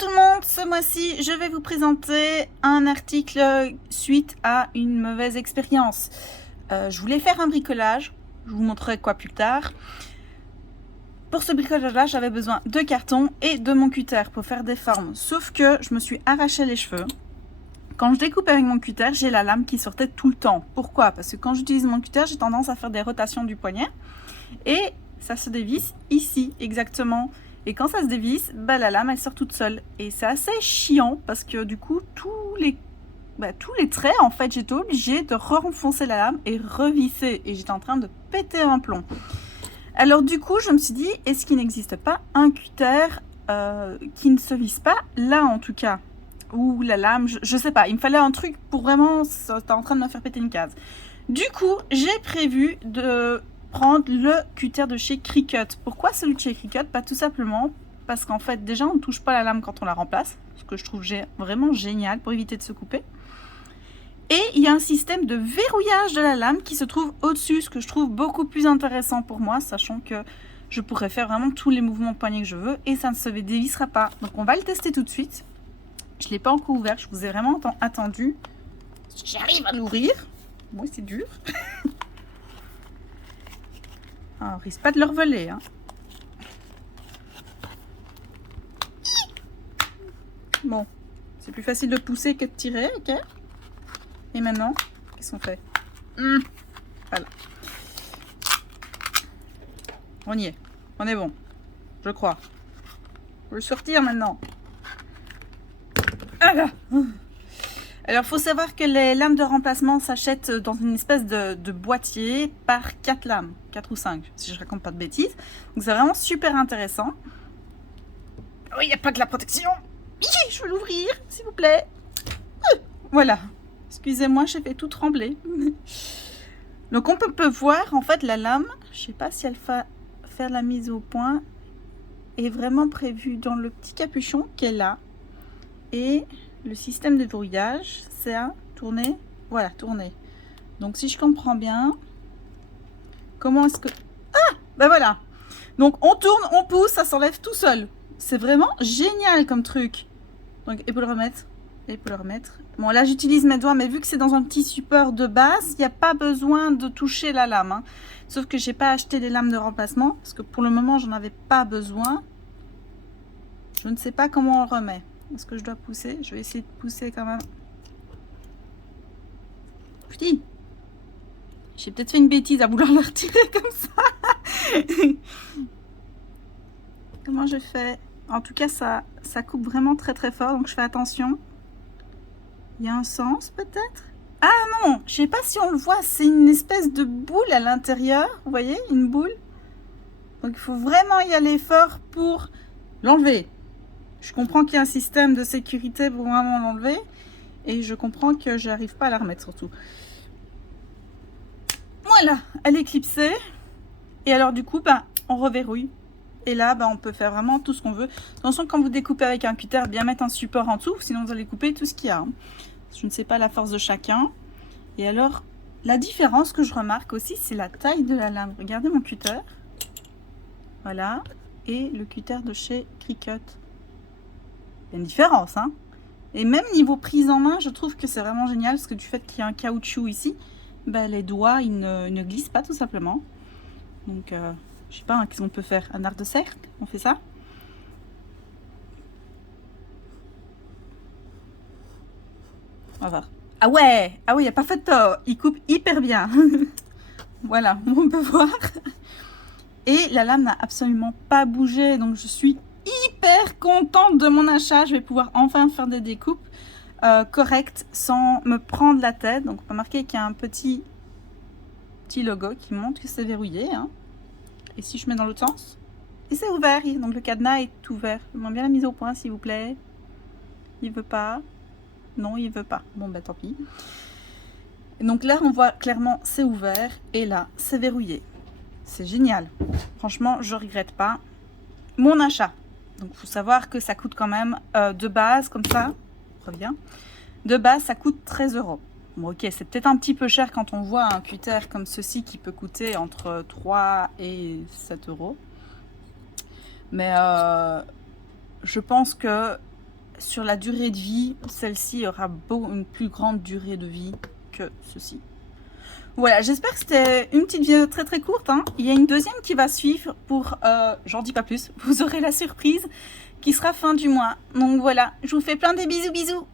tout le monde, ce mois-ci je vais vous présenter un article suite à une mauvaise expérience. Je voulais faire un bricolage, je vous montrerai quoi plus tard. Pour ce bricolage-là, j'avais besoin de carton et de mon cutter pour faire des formes. Sauf que je me suis arraché les cheveux. Quand je découpe avec mon cutter, j'ai la lame qui sortait tout le temps. Pourquoi? Parce que quand j'utilise mon cutter, j'ai tendance à faire des rotations du poignet. Et ça se dévisse ici, exactement. Et quand ça se dévisse, bah, la lame, elle sort toute seule. Et c'est assez chiant parce que du coup, tous les traits, en fait, j'étais obligée de renfoncer la lame et revisser. Et j'étais en train de péter un plomb. Alors du coup, je me suis dit, est-ce qu'il n'existe pas un cutter qui ne se visse pas, là en tout cas, ou la lame, je sais pas, il me fallait un truc pour vraiment, c'était en train de me faire péter une case. Du coup, j'ai prévu de prendre le cutter de chez Cricut. Pourquoi celui de chez Cricut? Pas tout simplement parce qu'en fait, déjà, on ne touche pas la lame quand on la remplace, ce que je trouve vraiment génial pour éviter de se couper. Et il y a un système de verrouillage de la lame qui se trouve au-dessus, ce que je trouve beaucoup plus intéressant pour moi, sachant que je pourrais faire vraiment tous les mouvements de poignet que je veux et ça ne se dévissera pas. Donc on va le tester tout de suite. Je ne l'ai pas encore ouvert, je vous ai vraiment attendu. J'arrive à l'ouvrir. Moi, c'est dur. Ah, on risque pas de le revoler. Hein. Bon, c'est plus facile de pousser que de tirer, ok? Et maintenant, qu'est-ce qu'on fait? Voilà. On y est. On est bon. Je crois. Je peux le sortir maintenant. Voilà. Alors, il faut savoir que les lames de remplacement s'achètent dans une espèce de boîtier par 4 lames. 4 ou 5, si je ne raconte pas de bêtises. Donc, c'est vraiment super intéressant. Oui, il n'y a pas que la protection. Je veux l'ouvrir, s'il vous plaît. Voilà. Excusez-moi, j'ai fait tout trembler. Donc, on peut voir, en fait, la lame, je ne sais pas si elle va faire la mise au point, est vraiment prévue dans le petit capuchon qu'elle est là. Et le système de verrouillage, c'est à tourner. Voilà, tourner. Donc, si je comprends bien, comment est-ce que... Ah, ben voilà. Donc, on tourne, on pousse, ça s'enlève tout seul. C'est vraiment génial comme truc. Donc, et pour le remettre. Et pour le remettre. Bon, là, j'utilise mes doigts, mais vu que c'est dans un petit support de base, il n'y a pas besoin de toucher la lame. Hein. Sauf que j'ai pas acheté des lames de remplacement, parce que pour le moment, j'en avais pas besoin. Je ne sais pas comment on le remet. Est-ce que je dois pousser? Je vais essayer de pousser quand même. Putain, j'ai peut-être fait une bêtise à vouloir le retirer comme ça. Comment je fais? En tout cas, ça coupe vraiment très très fort, donc je fais attention. Il y a un sens peut-être? Ah non, je sais pas si on le voit, c'est une espèce de boule à l'intérieur. Vous voyez, une boule. Donc il faut vraiment y aller fort pour l'enlever. Je comprends qu'il y a un système de sécurité pour vraiment l'enlever. Et je comprends que j'arrive pas à la remettre surtout. Voilà, elle est clipsée. Et alors du coup, ben, on reverrouille. Et là, ben, on peut faire vraiment tout ce qu'on veut. Attention, quand vous découpez avec un cutter, bien mettre un support en dessous, sinon vous allez couper tout ce qu'il y a. Hein. Je ne sais pas la force de chacun. Et alors, la différence que je remarque aussi, c'est la taille de la lame. Regardez mon cutter. Voilà. Et le cutter de chez Cricut. Il y a une différence, hein. Et même niveau prise en main, je trouve que c'est vraiment génial parce que du fait qu'il y a un caoutchouc ici, ben, les doigts ils ne glissent pas tout simplement. Donc, je sais pas, hein, qu'est-ce qu'on peut faire? Un arc de cercle? On fait ça? On va voir. Ah ouais, il n'y a pas fait de tort. Il coupe hyper bien. Voilà, on peut voir. Et la lame n'a absolument pas bougé, donc je suis hyper contente de mon achat. Je vais pouvoir enfin faire des découpes correctes sans me prendre la tête. Donc on peut remarquer qu'il y a un petit logo qui montre que c'est verrouillé. Hein. Et si je mets dans l'autre sens, et c'est ouvert. Donc le cadenas est ouvert. Je demande bien la mise au point s'il vous plaît. Il veut pas. Non, il veut pas. Bon, bah tant pis. Et donc là, on voit clairement c'est ouvert et là, c'est verrouillé. C'est génial. Franchement, je regrette pas mon achat. Donc, il faut savoir que ça coûte quand même de base, comme ça, reviens. De base, ça coûte 13 €. Bon, ok, c'est peut-être un petit peu cher quand on voit un cutter comme ceci qui peut coûter entre 3 et 7 €. Mais je pense que sur la durée de vie, celle-ci aura une plus grande durée de vie que ceci. Voilà, j'espère que c'était une petite vidéo très très courte, hein. Il y a une deuxième qui va suivre pour, j'en dis pas plus, vous aurez la surprise, qui sera fin du mois. Donc voilà, je vous fais plein de bisous bisous.